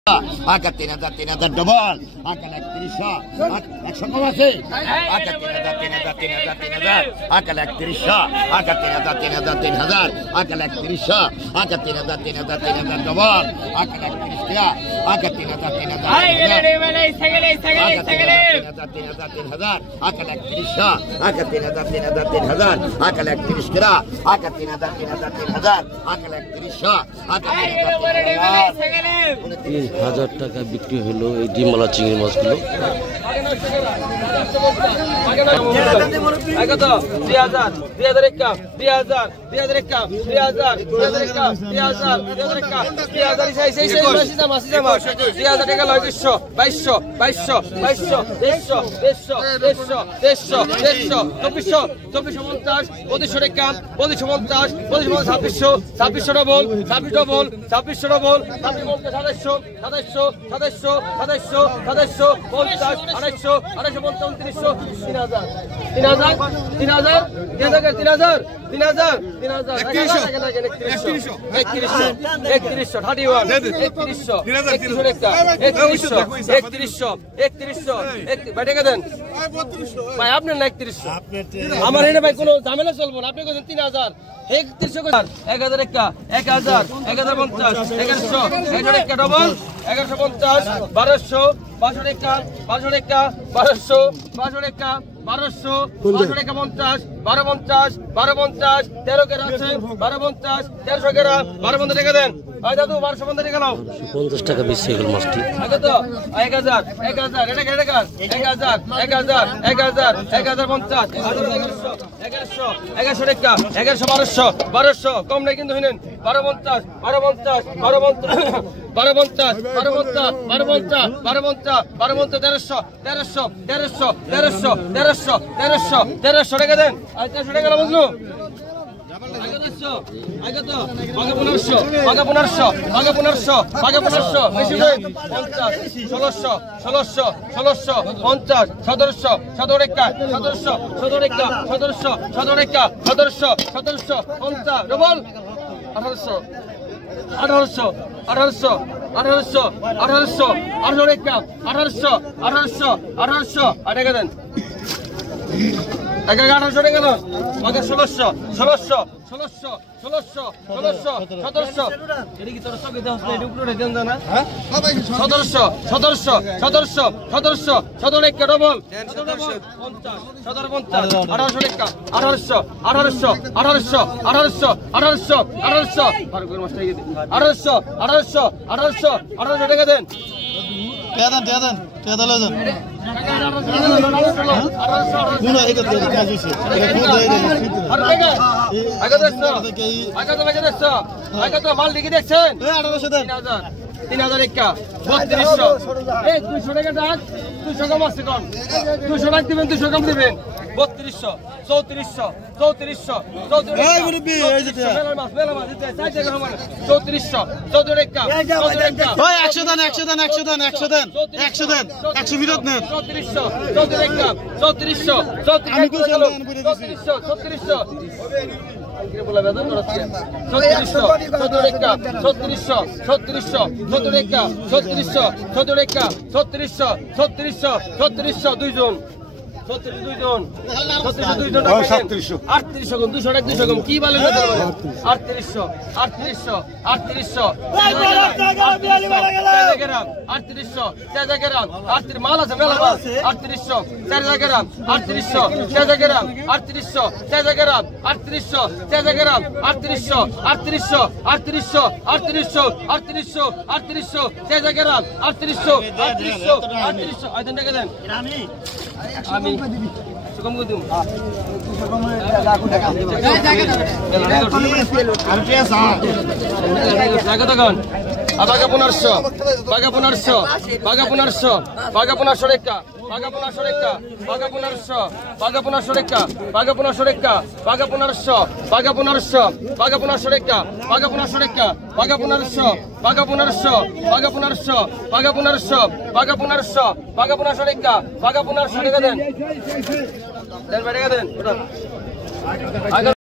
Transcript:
আকা 3000 ডবল আকা 3100 কম আছে আকা 3000 আকা 3100 আকা 3000 আকা 3100 আকা 3000 ডবল আকা 31 টাকা আকা 3000 আকা 3100 আকা 3000 আকা 31 টাকা আকা 3000 আকা 3100 আকা 3000 টাকা বিক্রি হলো এই ডিমওয়ালা চিংড়ি মাছগুলো। আপনার না 3100 আমার এনে ভাই কোনো ঝামেলা চলবো না। আপনি বলছেন 3000 3100 1000 টাকা 1000 1050 1100 11 টাকা ডবল 1150 1200 500 টাকা 500 টাকা 1200 500 টাকা 1200 500 টাকা 50 1250 1250 13 কেরা আছে 1250 1300 কেরা 1250 টাকা দেন। ভাই দাদু 1250 টাকা নাও 50 টাকা বেশি হলো মাছটি আগে তো 1000 এটা কেটে টাকা 1000 1000 1000 1050 1100 টাকা 1100 1200 কম নাই কিন্তু শুনেন 1250 1250 1250 1300 টাকা দেন। 1300 টাকা বুঝলো আগে তো আগে 1500 বেশি 50 1600 50 1700 টাকা 1700 50 ডবল 1800 টাকা 1800 টাকা দেন। 1800 টাকা দাও 1600 এটা কি তোর সঙ্গে দাও এটা উপরে দেন না 1700 টাকা ডবল 1750 1800 টাকা 1800 টাকা দেন। মাল লিখে দেখছেন 3000 টাকা 3200 200 টাকা ডাক 200 কম আছে কোন 200 টাকা দিবেন 200 কম দিবেন 3200 3400 দুইজন 32 জন 3800 200 টাকা 200 কম কি বলেন 3800 মাল আছে মেলা 3800 আমি কম করে দিম বাঘা 1500 টাকা বাঘা 1500 টাকা বাঘা 1500 টাকা বাঘা 1500 টাকা বাঘা 1500 টাকা বাঘা 1500 বাঘা 1500 বাঘা 1500 টাকা বাঘা 1500 টাকা বাঘা 1500 বাঘা 1500 বাঘা 1500 বাঘা 1500 বাঘা 1500 বাঘা 1500 টাকা বাঘা 1500 টাকা দেন দেন টাকা দেন